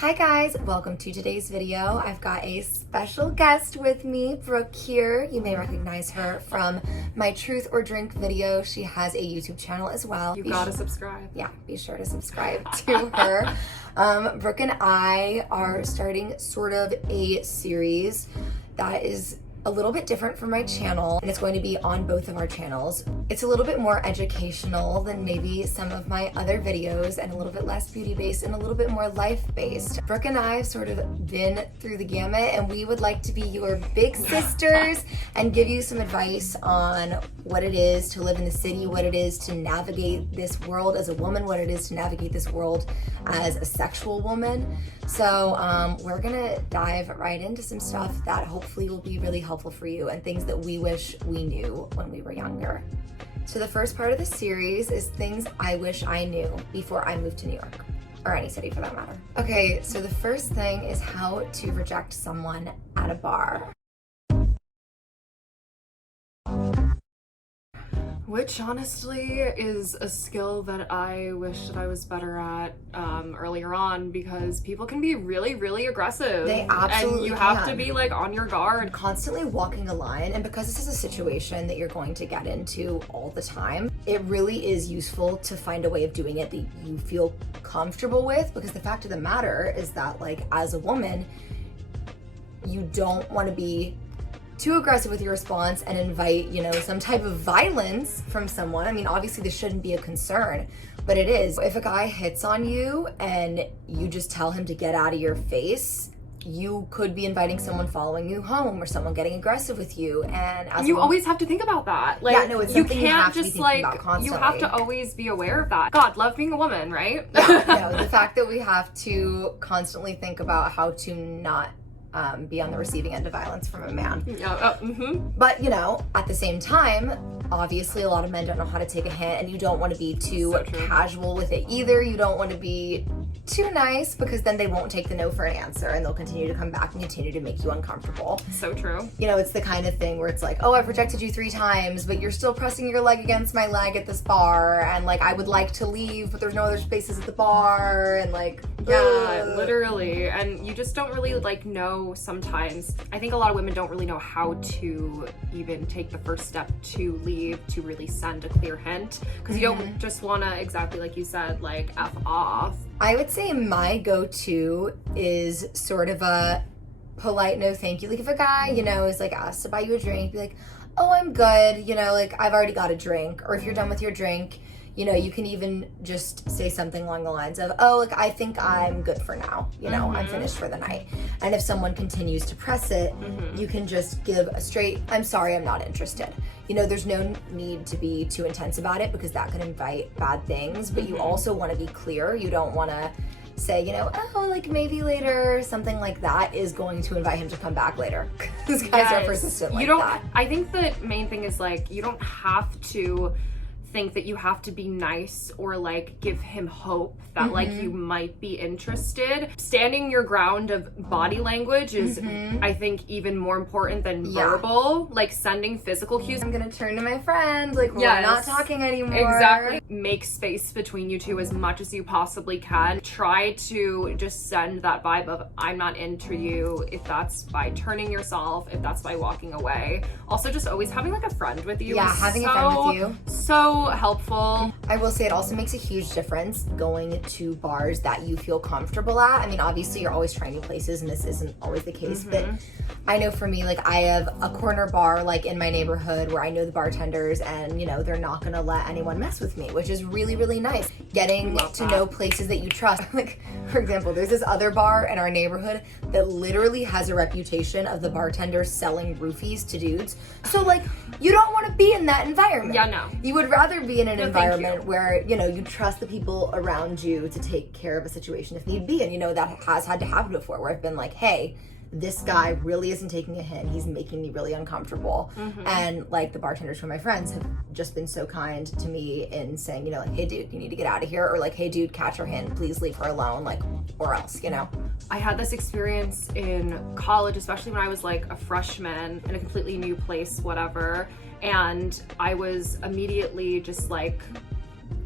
Hi guys, welcome to today's video. I've got a special guest with me, Brooke here. You may recognize her from my Truth or Drink video. She has a YouTube channel as well. You gotta subscribe. Yeah, be sure to subscribe to her. Brooke and I are starting sort of a series that is a little bit different from my channel, and it's going to be on both of our channels. It's a little bit more educational than maybe some of my other videos, and a little bit less beauty based and a little bit more life based. Brooke and I have sort of been through the gamut, and we would like to be your big sisters and give you some advice on what it is to live in the city, what it is to navigate this world as a woman, what it is to navigate this world as a sexual woman. So we're gonna dive right into some stuff that hopefully will be really helpful for you and things that we wish we knew when we were younger. So the first part of the series is things I wish I knew before I moved to New York, or any city for that matter. Okay, so the first thing is how to reject someone at a bar. Which honestly is a skill that I wish that I was better at earlier on, because people can be really, really aggressive. They absolutely And you have to be like on your guard. Constantly walking a line, and because this is a situation that you're going to get into all the time, it really is useful to find a way of doing it that you feel comfortable with, because the fact of the matter is that, like, as a woman, you don't want to be too aggressive with your response and invite, you know, some type of violence from someone. I mean, obviously this shouldn't be a concern, but it is. If a guy hits on you and you just tell him to get out of your face, you could be inviting someone following you home or someone getting aggressive with you. And as you always have to think about that. Like, yeah, no, it's you something can't you have to just be like, about constantly. you have to always be aware of that. God, love being a woman, right? Yeah, no, the fact that we have to constantly think about how to not be on the receiving end of violence from a man. Yeah. But, you know, at the same time, obviously a lot of men don't know how to take a hint, and you don't want to be too casual with it either. You don't want to be too nice, because then they won't take the no for an answer and they'll continue to come back and continue to make you uncomfortable. So true. You know, it's the kind of thing where it's like, oh, I've rejected you 3 times, but you're still pressing your leg against my leg at this bar, and like, I would like to leave, but there's no other spaces at the bar, and like, yeah, literally. And you just don't really like know sometimes. I think a lot of women don't really know how to even take the first step to leave, to really send a clear hint, because you don't just want to, exactly like you said, like F off. I would say my go-to is sort of a polite no thank you. Like, if a guy, you know, is like asked to buy you a drink, be like, oh, I'm good, you know, like, I've already got a drink. Or if you're done with your drink, you know, you can even just say something along the lines of, oh, like, I think I'm good for now, you know, I'm finished for the night. And if someone continues to press it, you can just give a straight, I'm sorry, I'm not interested. You know, there's no need to be too intense about it, because that could invite bad things, but you also want to be clear. You don't want to say, you know, oh, like, maybe later, something like that is going to invite him to come back later. Because guys are persistent like that. I think the main thing is, like, you don't have to think that you have to be nice or like give him hope that like you might be interested. Standing your ground of body language is I think even more important than verbal. Like, sending physical cues. I'm gonna turn to my friend, like, we're not talking anymore. Exactly. Make space between you two as much as you possibly can. Try to just send that vibe of, I'm not into you, if that's by turning yourself, if that's by walking away. Also, just always having like a friend with you. Yeah, having a friend with you. So helpful. I will say it also makes a huge difference going to bars that you feel comfortable at. I mean, obviously you're always trying new places, and this isn't always the case, but I know for me, like, I have a corner bar like in my neighborhood where I know the bartenders, and you know, they're not gonna let anyone mess with me, which is really, really nice. Getting to know places that you trust. Like, for example, there's this other bar in our neighborhood that literally has a reputation of the bartenders selling roofies to dudes. So like, you don't want to be in that environment. Yeah, no. You would rather be in an environment where, you know, you trust the people around you to take care of a situation if need be. And you know, that has had to happen before, where I've been like, hey, this guy really isn't taking a hint. He's making me really uncomfortable. And like, the bartenders from my friends have just been so kind to me in saying, you know, like, hey dude, you need to get out of here. Or like, hey dude, catch her hint, please leave her alone, like, or else, you know. I had this experience in college, especially when I was like a freshman in a completely new place, whatever. And I was immediately just like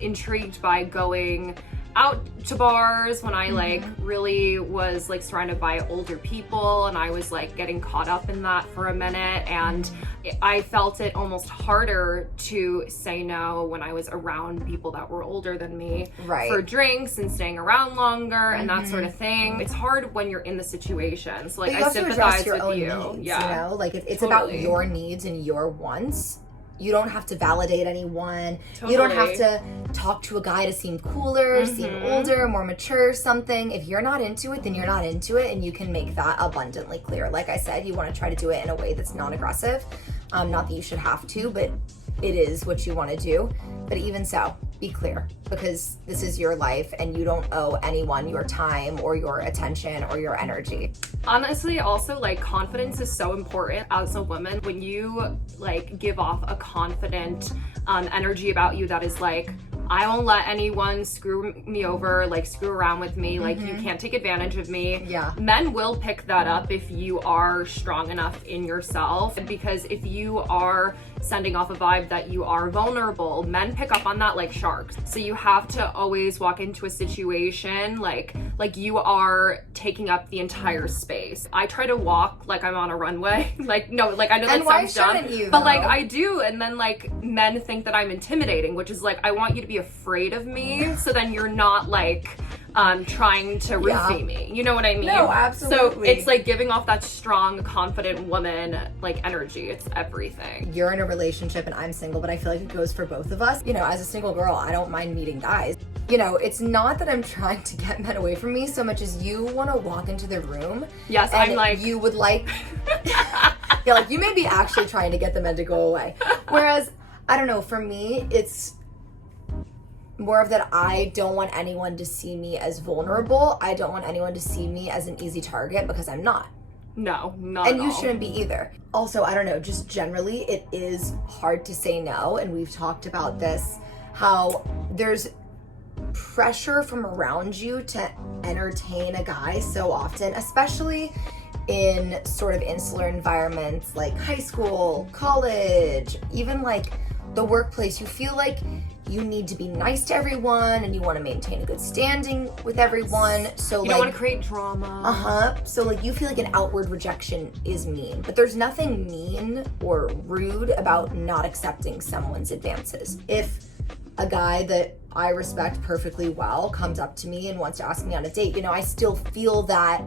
intrigued by going out to bars, when I like really was like surrounded by older people, and I was like getting caught up in that for a minute, and I felt it almost harder to say no when I was around people that were older than me for drinks and staying around longer and that sort of thing. It's hard when you're in the situation. So like, I sympathize with you. Needs, you know, like it's about your needs and your wants. You don't have to validate anyone. You don't have to talk to a guy to seem cooler, seem older, more mature, something. If you're not into it, then you're not into it, and you can make that abundantly clear. Like I said, you want to try to do it in a way that's non-aggressive. Not that you should have to, but it is what you want to do. But even so, be clear, because this is your life and you don't owe anyone your time or your attention or your energy. Honestly, also, like, confidence is so important as a woman. When you like give off a confident energy about you that is like, I won't let anyone screw me over, like screw around with me, like you can't take advantage of me. Yeah. Men will pick that up if you are strong enough in yourself, because if you are sending off a vibe that you are vulnerable, men pick up on that like sharks. So you have to always walk into a situation like you are taking up the entire space. I try to walk like I'm on a runway. Like, no, like I know that sounds dumb, but like I do, and then like men think that I'm intimidating, which is like, I want you to be afraid of me, so then you're not like trying to roofie me. You know what I mean? No, absolutely. So it's like giving off that strong, confident woman like energy. It's everything. You're in a relationship and I'm single, but I feel like it goes for both of us. You know, as a single girl, I don't mind meeting guys. You know, it's not that I'm trying to get men away from me so much as you want to walk into the room. Yes, and I'm like, you would like, yeah, like you may be actually trying to get the men to go away. Whereas, I don't know, for me, it's more of that I don't want anyone to see me as vulnerable. I don't want anyone to see me as an easy target, because I'm not. No, not at all. And you shouldn't be either. Also, I don't know, just generally it is hard to say no, and we've talked about this, how there's pressure from around you to entertain a guy so often, especially in sort of insular environments like high school, college, even like the workplace. You feel like you need to be nice to everyone and you want to maintain a good standing with everyone. So you don't want to create drama. So like you feel like an outward rejection is mean, but there's nothing mean or rude about not accepting someone's advances. If a guy that I respect perfectly well comes up to me and wants to ask me on a date, you know, I still feel that,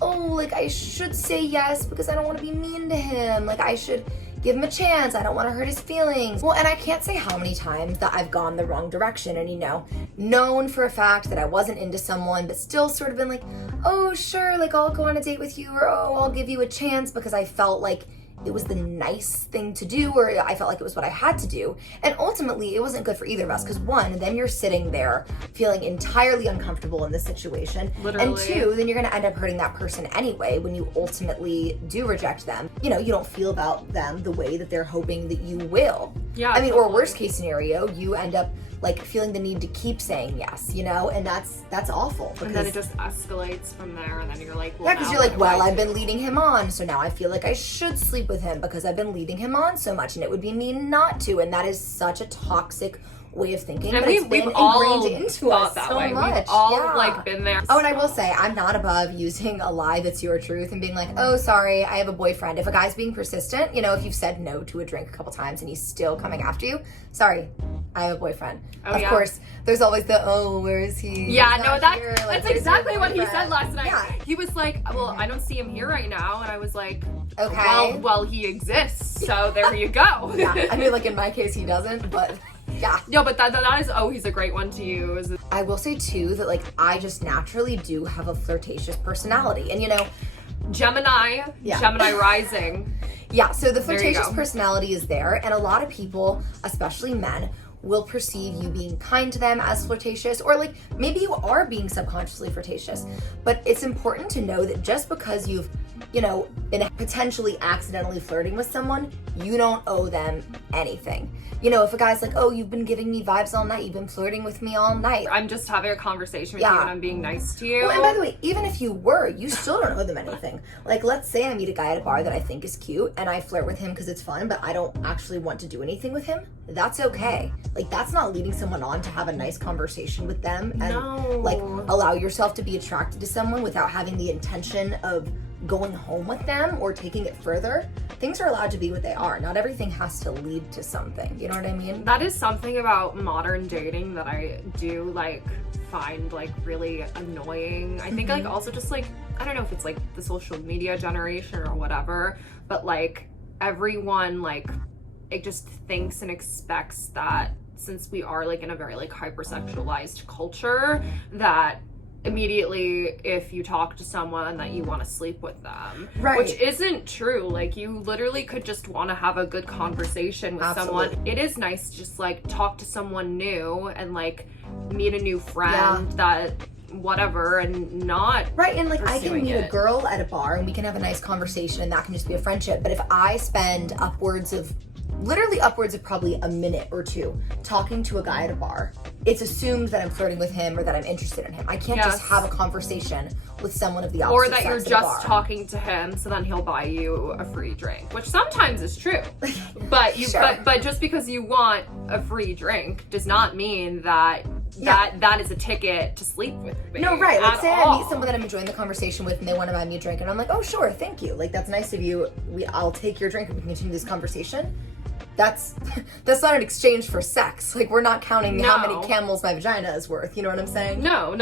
oh, like I should say yes because I don't want to be mean to him. Like I should give him a chance. I don't want to hurt his feelings. Well, and I can't say how many times that I've gone the wrong direction and, you know, known for a fact that I wasn't into someone, but still sort of been like, oh, sure, like I'll go on a date with you, or oh, I'll give you a chance because I felt like it was the nice thing to do, or I felt like it was what I had to do. And ultimately, it wasn't good for either of us, because one, then you're sitting there feeling entirely uncomfortable in this situation. Literally. And two, then you're gonna end up hurting that person anyway when you ultimately do reject them. You know, you don't feel about them the way that they're hoping that you will. Yeah. I mean, or worst case scenario, you end up like feeling the need to keep saying yes, you know, and that's awful. And then it just escalates from there, and then you're like, well, yeah, because you're like, well, I've been leading him on, so now I feel like I should sleep with him because I've been leading him on so much, and it would be mean not to, and that is such a toxic way of thinking. And but it's been all ingrained into us that so way. much. We've all yeah. like been there. Oh, and I will say, I'm not above using a lie that's your truth and being like, oh, sorry, I have a boyfriend. If a guy's being persistent, you know, if you've said no to a drink a couple times and he's still coming after you, sorry, I have a boyfriend. Oh, of course, the's always the, oh, where is he? Yeah, He's no, not here. Like, that's exactly what he said last night. Yeah. He was like, well, I don't see him here right now. And I was like, okay. Well, he exists. So there you go. Yeah, I mean, like in my case, he doesn't, but yeah. No, but that is, oh, he's a great one to use. I will say too that like I just naturally do have a flirtatious personality, and you know, Gemini rising. Yeah, so the flirtatious personality is there, and a lot of people, especially men, will perceive you being kind to them as flirtatious, or like maybe you are being subconsciously flirtatious. But it's important to know that just because you've been potentially accidentally flirting with someone, you don't owe them anything. If a guy's like, oh, you've been giving me vibes all night, you've been flirting with me all night. I'm just having a conversation with you and I'm being nice to you. Well, and by the way, even if you were, you still don't owe them anything. Like, let's say I meet a guy at a bar that I think is cute and I flirt with him because it's fun, but I don't actually want to do anything with him. That's okay. Like, that's not leading someone on to have a nice conversation with them and allow yourself to be attracted to someone without having the intention of going home with them or taking it further. Things are allowed to be what they are. Not everything has to lead to something. You know what I mean? That is something about modern dating that I do find really annoying. I think also just I don't know if it's the social media generation or whatever, but everyone it just thinks and expects that since we are in a very hypersexualized culture that immediately if you talk to someone that you want to sleep with them, right, which isn't true. You literally could just want to have a good conversation with someone. It is nice to just talk to someone new and meet a new friend that whatever and not right. And I can meet a girl at a bar and we can have a nice conversation and that can just be a friendship. But if I spend upwards of probably a minute or two talking to a guy at a bar, it's assumed that I'm flirting with him or that I'm interested in him. I can't just have a conversation with someone of the opposite or that sex you're at a just bar. talking to him so then he'll buy you a free drink, which sometimes is true. But but just because you want a free drink does not mean that that is a ticket to sleep with me. No, right. Let's say I meet someone that I'm enjoying the conversation with and they want to buy me a drink and I'm like, oh sure, thank you. That's nice of you. I'll take your drink and we can continue this conversation. That's not an exchange for sex. We're not counting how many camels my vagina is worth. You know what I'm saying? No.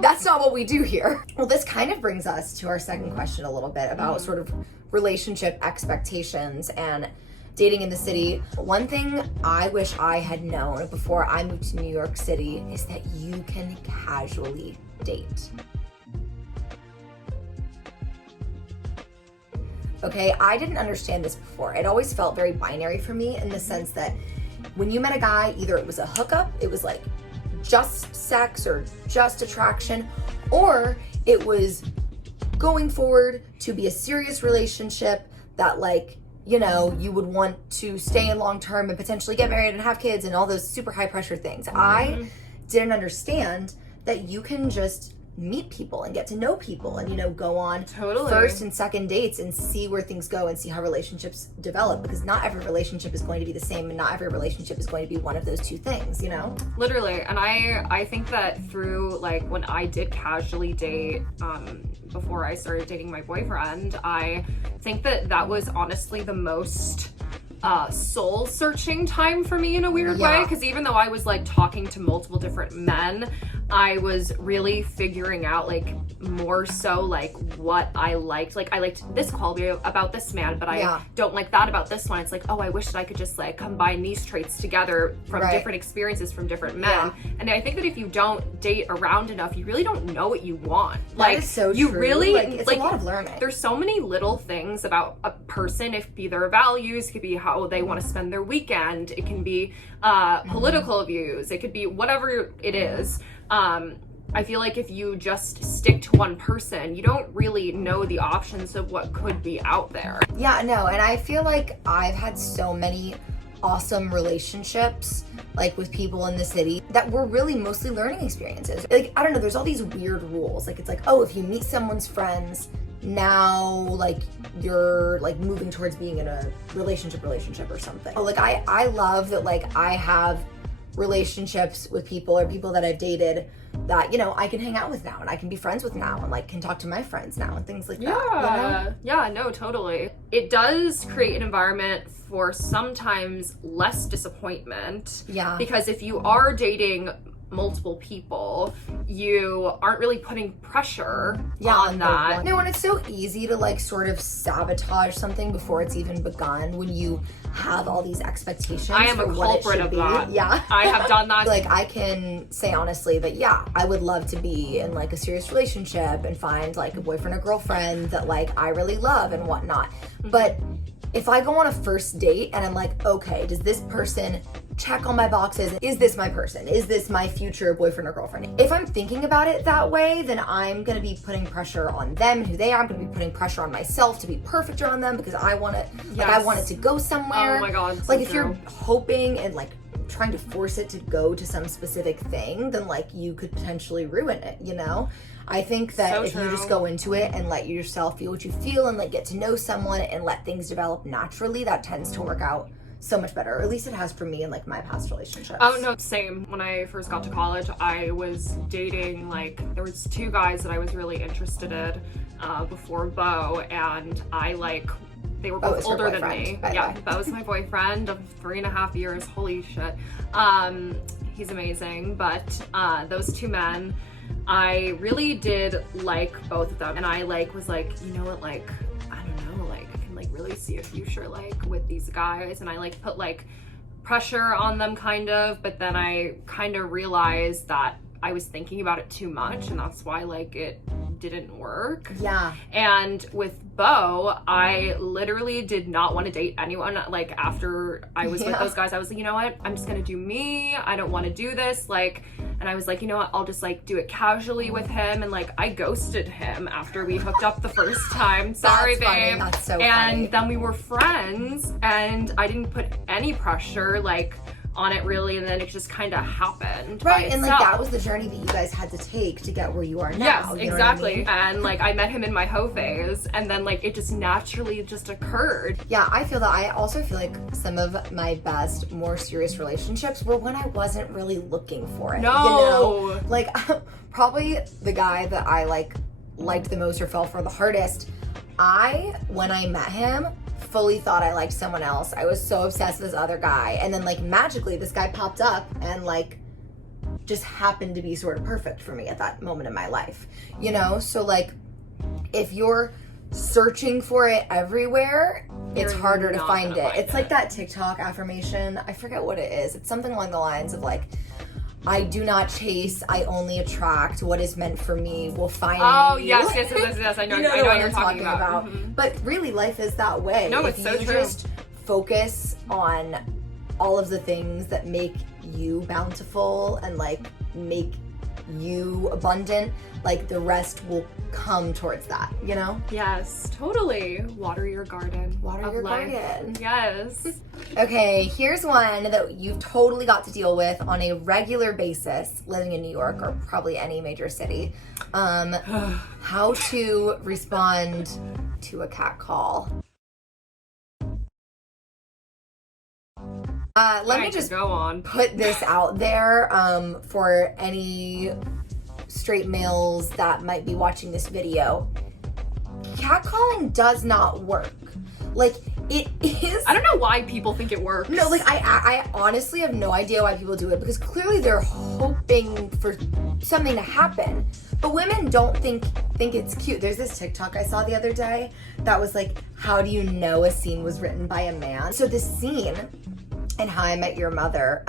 That's not what we do here. Well, this kind of brings us to our second question a little bit about sort of relationship expectations and dating in the city. One thing I wish I had known before I moved to New York City is that you can casually date. Okay, I didn't understand this before. It always felt very binary for me in the sense that when you met a guy, either it was a hookup, it was just sex or just attraction, or it was going forward to be a serious relationship that you would want to stay in long term and potentially get married and have kids and all those super high pressure things. I didn't understand that you can just meet people and get to know people and go on first and second dates and see where things go and see how relationships develop, because not every relationship is going to be the same and not every relationship is going to be one of those two things, literally. And I think that through when I did casually date before I started dating my boyfriend, I think that was honestly the most soul searching time for me in a weird way, because even though I was talking to multiple different men, I was really figuring out more so what I liked. I liked this quality about this man, but I don't like that about this one. It's oh, I wish that I could just combine these traits together from different experiences from different men. And I think that if you don't date around enough, you really don't know what you want. That is so you true. Really it's a lot of learning. There's so many little things about a person. It could be their values, it could be how they want to spend their weekend, it can be political views, it could be whatever it is. I feel if you just stick to one person, you don't really know the options of what could be out there. Yeah, no, and I feel I've had so many awesome relationships with people in the city that were really mostly learning experiences. I don't know, there's all these weird rules. It's oh, if you meet someone's friends, now you're moving towards being in a relationship or something. Oh, I love that I have relationships with people or people that I've dated that I can hang out with now and I can be friends with now and can talk to my friends now and things like that. Yeah, no, totally. It does create an environment for sometimes less disappointment. Yeah. Because if you are dating multiple people, you aren't really putting pressure on that. No, and it's so easy to sort of sabotage something before it's even begun when you have all these expectations. I am a culprit of that. Yeah. I have done that. I can say honestly that I would love to be in a serious relationship and find a boyfriend or girlfriend that I really love and whatnot. But if I go on a first date and I'm okay, does this person check all my boxes. Is this my person? Is this my future boyfriend or girlfriend? If I'm thinking about it that way, then I'm gonna be putting pressure on them and who they are. I'm gonna be putting pressure on myself to be perfect around them because I want it, like I want it to go somewhere. Oh my God, so like if true. you're hoping and like trying to force it to go to some specific thing, then like you could potentially ruin it, you know? I think that So if you true. just go into it and let yourself feel what you feel and like get to know someone and let things develop naturally, that tends to work out so much better. Or at least it has for me in like my past relationships. Oh no, same. When I first got to college, I was dating, like, there was 2 guys that I was really interested in before Bo, and I like, they were both older than me. Yeah, Bo was my boyfriend of 3.5 years. Holy shit. He's amazing. But those 2 men, I really did like both of them, and I like was like, you know what, like, I don't know, like I can like really see a future like with these guys, and I like put like pressure on them kind of, but then I kind of realized that I was thinking about it too much, and that's why like it didn't work. Yeah. And with Bo, I literally did not want to date anyone. Like after I was with those guys, I was like, you know what? I'm just gonna do me. I don't want to do this. Like, and I was like, you know what? I'll just like do it casually with him. And like I ghosted him after we hooked up the first time. Sorry, That's babe. funny. That's so and funny. then we were friends, and I didn't put any pressure like on it really, and then it just kind of happened. Right, by and like itself. that was the journey that you guys had to take to get where you are now. Yes, you know exactly. what I mean? And like I met him in my hoe phase, and then like it just naturally just occurred. Yeah, I feel that. I also feel like some of my best, more serious relationships were when I wasn't really looking for it. No. You know? Like, probably the guy that I liked the most or fell for the hardest, when I met him, fully thought I liked someone else. I was so obsessed with this other guy. And then like magically this guy popped up and like just happened to be sort of perfect for me at that moment in my life. You know? So like if you're searching for it everywhere, it's You're harder to not find gonna it. find It's like that TikTok affirmation. I forget what it is. It's something along the lines of like, I do not chase, I only attract. What is meant for me will find me. Oh yes. I know. You know I know what what you're I'm talking about. Mhm. But really, life is that way. No, if it's so you true. just focus on all of the things that make you bountiful and like make you abundant, like the rest will come towards that, you know? Yes, totally. Water your garden. Water of your life. garden. Yes. Okay, here's one that you've totally got to deal with on a regular basis living in New York or probably any major city. How to respond to a cat call. Let me just go on. put this out there for any straight males that might be watching this video. Catcalling does not work. Like, it is... I don't know why people think it works. No, like, I honestly have no idea why people do it, because clearly they're hoping for something to happen. But women don't think it's cute. There's this TikTok I saw the other day that was like, how do you know a scene was written by a man? So this scene in How I Met Your Mother,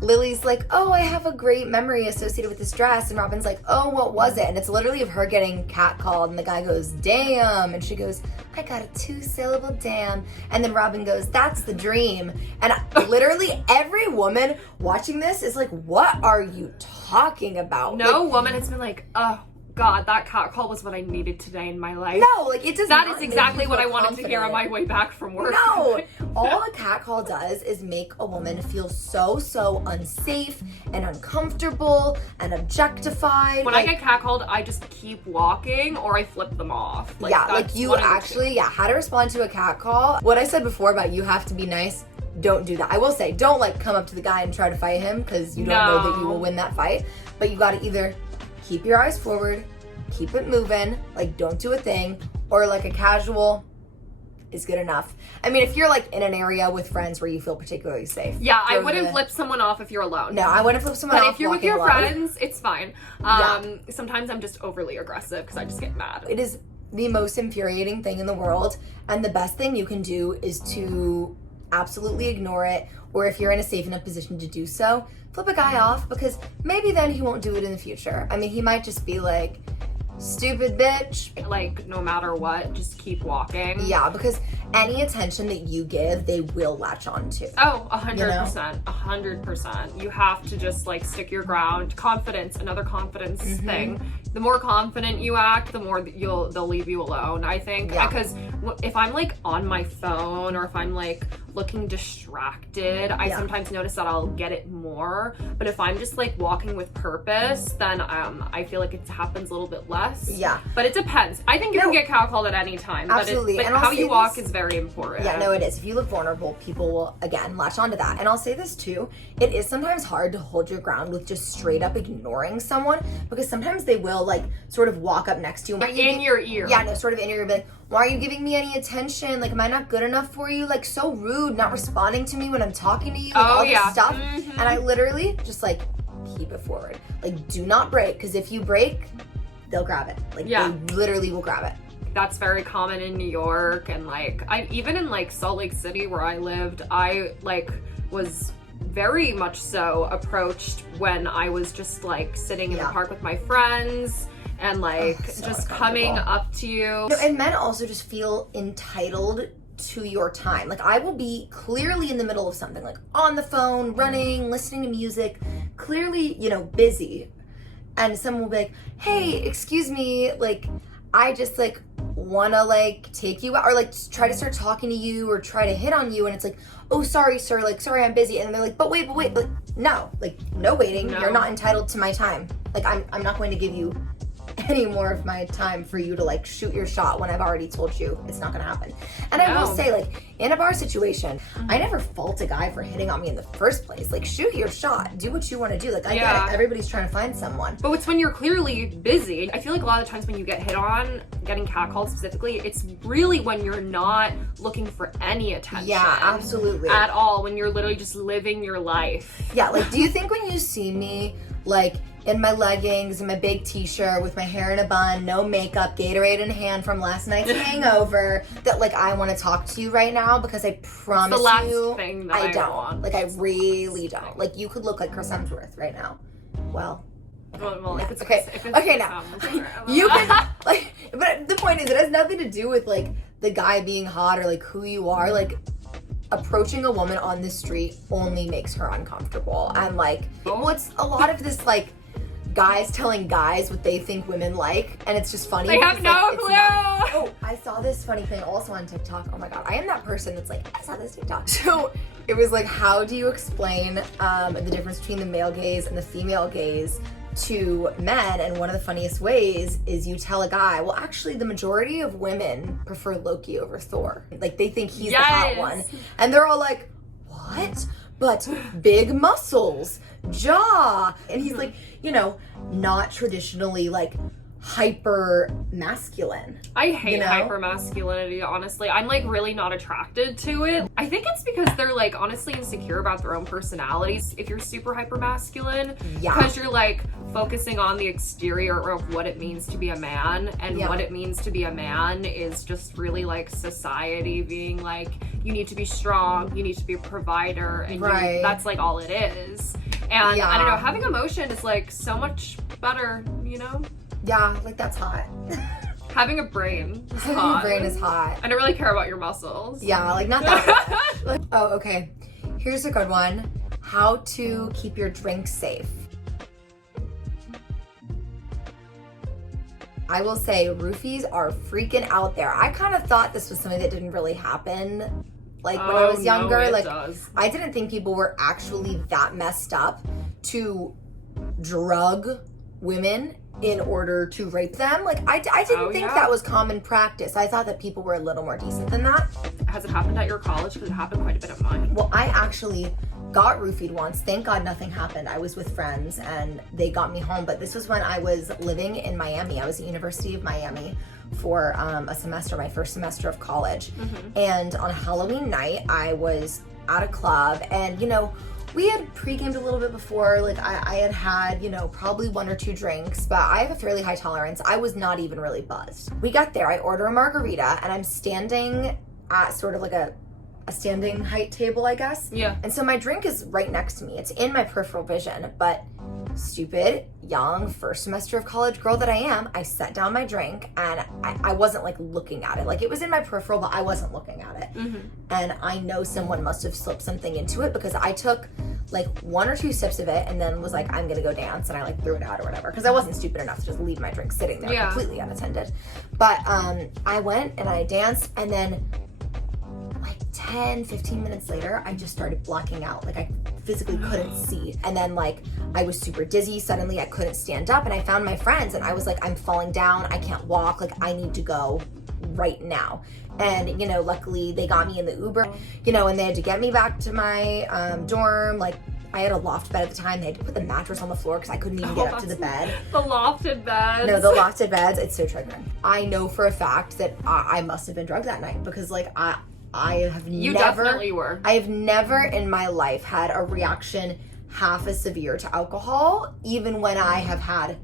Lily's like, oh, I have a great memory associated with this dress. And Robin's like, oh, what was it? And it's literally of her getting catcalled. And the guy goes, damn. And she goes, I got a 2-syllable damn. And then Robin goes, that's the dream. And literally every woman watching this is like, what are you talking about? No Like, woman has been like, oh God, that catcall was what I needed today in my life. no, like it does That not is make exactly you what I feel wanted to hear on confident. my way back from work. No, all a catcall does is make a woman feel so unsafe and uncomfortable and objectified. When like, I get catcalled, I just keep walking or I flip them off. yeah, like that's you one of the actually, yeah, how to respond to a catcall. What I said before about you have to be nice, don't do that. I will say, don't like come up to the guy and try to fight him because you don't know that you will win that fight. But you gotta either keep your eyes forward, keep it moving, like don't do a thing, or like a casual is good enough. I mean, if you're like in an area with friends where you feel particularly safe. Yeah, I throw wouldn't the- flip someone off if you're alone. No, I wouldn't flip someone But off if you're with walking your alone. friends, it's fine. Sometimes I'm just overly aggressive because I just get mad. It is the most infuriating thing in the world, and the best thing you can do is to absolutely ignore it, or if you're in a safe enough position to do so, flip a guy off, because maybe then he won't do it in the future. I mean, he might just be like, stupid bitch. Like, no matter what, just keep walking. Yeah, because any attention that you give, they will latch on to. Oh, 100%, 100%. You have to just like stick your ground. Confidence, another confidence thing. The more confident you act, the more they'll leave you alone, I think. Because if I'm like on my phone or if I'm like looking distracted, I sometimes notice that I'll get it more. But if I'm just like walking with purpose, then I feel like it happens a little bit less. Yeah. But it depends. I think you can get catcalled at any time. Absolutely. But how you walk is very important. Yeah, no, it is. If you look vulnerable, people will, again, latch onto that. And I'll say this too, it is sometimes hard to hold your ground with just straight up ignoring someone, because sometimes they will like sort of walk up next to you. In your ear. Yeah, no, sort of in your ear, be like, why are you giving me any attention? Like, am I not good enough for you? Like, so rude, not responding to me when I'm talking to you, like all this stuff. And I literally just like keep it forward. Like, do not break, because if you break, they'll grab it. Like, they literally will grab it. That's very common in New York, and like even in like Salt Lake City where I lived, I like was very much so approached when I was just like sitting in the park with my friends and like just coming up to you. And men also just feel entitled to your time. Like, I will be clearly in the middle of something, like on the phone, running, listening to music, clearly, busy. And someone will be like, hey, excuse me, like, I just like wanna like take you out, or like try to start talking to you or try to hit on you, and it's like, oh, sorry sir, like, sorry, I'm busy. And they're like, but wait, no, like, no waiting. You're not entitled to my time. Like, I'm not going to give you any more of my time for you to like shoot your shot when I've already told you it's not gonna happen. And I will say, like, in a bar situation, I never fault a guy for hitting on me in the first place. Like, shoot your shot, do what you want to do. Like, I get it, everybody's trying to find someone. But it's when you're clearly busy. I feel like a lot of times when you get hit on, getting catcalled specifically, it's really when you're not looking for any attention. Yeah, absolutely. At all, when you're literally just living your life. Yeah, like, do you think when you see me, like, in my leggings and my big t-shirt with my hair in a bun, no makeup, Gatorade in hand from last night's hangover, that like I want to talk to you right now? Because I promise you, I don't. Like, I really don't. Like, you could look like Chris Hemsworth right now. Well, if it's okay, now you can like. But the point is, it has nothing to do with like the guy being hot or like who you are. Like, approaching a woman on the street only makes her uncomfortable. And like, it's a lot of this like guys telling guys what they think women like, and it's just funny. They have no clue. I saw this funny thing also on TikTok. Oh my god, I am that person that's like, I saw this TikTok. So it was like, how do you explain the difference between the male gaze and the female gaze to men? And one of the funniest ways is you tell a guy, well, actually the majority of women prefer Loki over Thor. Like, they think he's the hot one. And they're all like, what? But big muscles, jaw. And he's like, not traditionally like hyper masculine. I hate hyper masculinity, honestly. I'm like really not attracted to it. I think it's because they're like honestly insecure about their own personalities. If you're super hyper masculine, because you're like focusing on the exterior of what it means to be a man, and what it means to be a man is just really like society being like, you need to be strong, you need to be a provider, and that's like all it is. And I don't know, having emotion is like so much better, Yeah, like, that's hot. Having a brain is hot. Having a brain is hot. I don't really care about your muscles. Yeah, like, not that much. Oh, okay. Here's a good one. How to keep your drink safe. I will say, roofies are freaking out there. I kind of thought this was something that didn't really happen, like, when I was younger. No, like, does. I didn't think people were actually that messed up to drug women in order to rape them. Like, I didn't think that was common practice. I thought that people were a little more decent than that. Has it happened at your college? Because it happened quite a bit at mine. Well, I actually got roofied once. Thank God nothing happened. I was with friends and they got me home. But this was when I was living in Miami. I was at University of Miami for a semester, my first semester of college. And on Halloween night, I was at a club, and we had pre-gamed a little bit before. Like, I had probably 1 or 2 drinks, but I have a fairly high tolerance. I was not even really buzzed. We got there, I order a margarita, and I'm standing at sort of like a standing height table, I guess. Yeah. And so my drink is right next to me. It's in my peripheral vision, but stupid, young, first semester of college girl that I am, I set down my drink and I wasn't like looking at it. Like it was in my peripheral, but I wasn't looking at it. And I know someone must have slipped something into it because I took like 1 or 2 sips of it and then was like, I'm gonna go dance, and I like threw it out or whatever because I wasn't stupid enough to just leave my drink sitting there completely unattended. But I went and I danced, and then like 10-15 minutes later I just started blacking out. Like I physically couldn't see, and then like I was super dizzy. Suddenly I couldn't stand up, and I found my friends and I was like, I'm falling down, I can't walk, like I need to go right now. And you know, luckily they got me in the Uber, you know, and they had to get me back to my dorm. Like I had a loft bed at the time. They had to put the mattress on the floor because I couldn't even get up to the bed. The lofted beds. No, the lofted beds. It's so triggering. I know for a fact that I must have been drugged that night because like I have You never, definitely were. I have never in my life had a reaction half as severe to alcohol, even when I have had,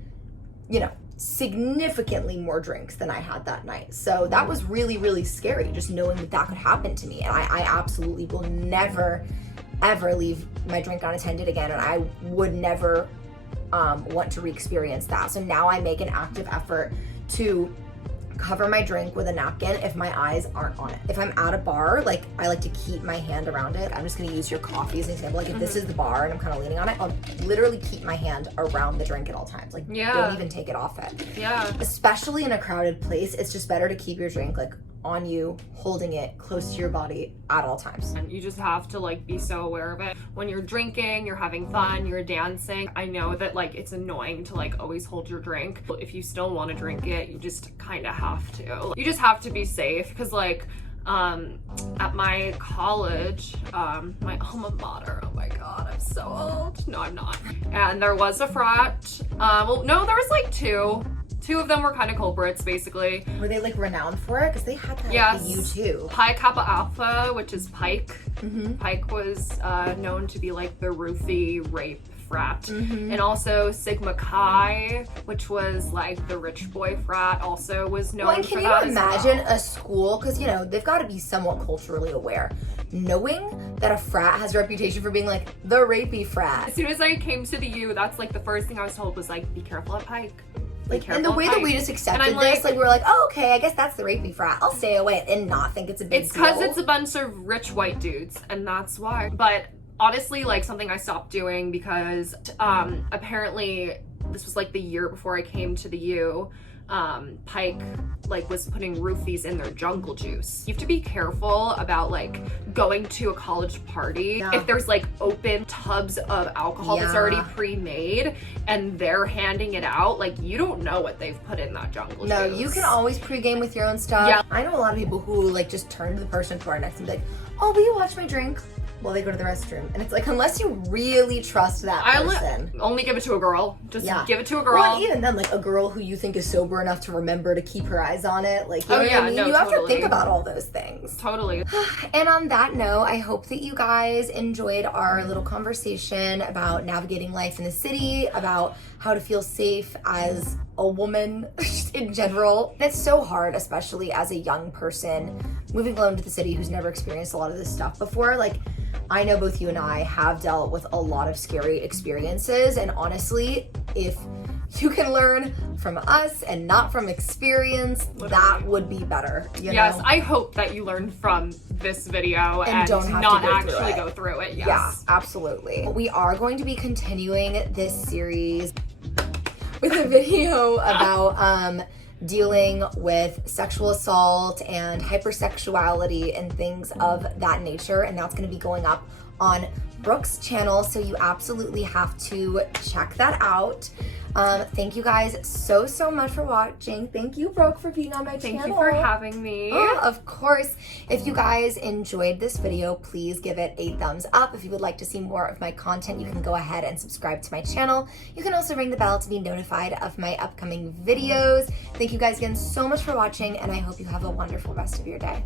you know, significantly more drinks than I had that night. So that was really, really scary, just knowing that that could happen to me. And I absolutely will never, ever leave my drink unattended again. And I would never want to re-experience that. So now I make an active effort to cover my drink with a napkin if my eyes aren't on it. If I'm at a bar, like I like to keep my hand around it. I'm just gonna use your coffee as an example. Like if this is the bar and I'm kind of leaning on it, I'll literally keep my hand around the drink at all times. Like don't even take it off it. Especially in a crowded place, it's just better to keep your drink like on you, holding it close to your body at all times. And you just have to like be so aware of it. When you're drinking, you're having fun, you're dancing. I know that like it's annoying to like always hold your drink. If you still want to drink it, you just kind of have to. You just have to be safe because like at my college, my alma mater, oh my god, I'm so old. No, I'm not. And there was a frat. Well, no, there was like two. Two of them were kind of culprits, basically. Were they like renowned for it? Because they had that yes. at U too. Pi Kappa Alpha, which is Pike. Pike was known to be like the roofie rape frat. And also Sigma Chi, which was like the rich boy frat, also was known for that. Can you imagine a school, because you know, they've got to be somewhat culturally aware, knowing that a frat has a reputation for being like the rapey frat. As soon as I came to the U, that's like the first thing I was told was like, be careful at Pike. Like, and the way that we just accepted this, like, we're like, oh, okay, I guess that's the rapey frat. I'll stay away and not think it's a big deal. It's because it's a bunch of rich white dudes, and that's why. But honestly, like, something I stopped doing because apparently this was like the year before I came to the U. Pike like was putting roofies in their jungle juice. You have to be careful about like going to a college party if there's like open tubs of alcohol that's already pre-made and they're handing it out. Like you don't know what they've put in that jungle juice. No, you can always pre-game with your own stuff. I know a lot of people who like just turn to the person to our next and be like, oh, will you watch my drink? While they go to the restroom. And it's like, unless you really trust that person. Only give it to a girl. Just give it to a girl. Well, and even then, like a girl who you think is sober enough to remember to keep her eyes on it. Like, you know what I mean? You have to think about all those things. Totally. And on that note, I hope that you guys enjoyed our little conversation about navigating life in the city, about how to feel safe as a woman in general. It's so hard, especially as a young person moving alone to the city who's never experienced a lot of this stuff before. Like, I know both you and I have dealt with a lot of scary experiences, and honestly, if you can learn from us and not from experience, that would be better. You know? I hope that you learned from this video and don't have not to go actually go through it. Yes. Yeah, absolutely. We are going to be continuing this series with a video about dealing with sexual assault and hypersexuality and things of that nature, and that's going to be going up on Brooke's channel, so you absolutely have to check that out. Thank you guys so much for watching. Thank you, Brooke, for being on my channel. Thank you for having me. Oh, of course. If you guys enjoyed this video, please give it a thumbs up. If you would like to see more of my content, you can go ahead and subscribe to my channel. You can also ring the bell to be notified of my upcoming videos. Thank you guys again so much for watching, and I hope you have a wonderful rest of your day.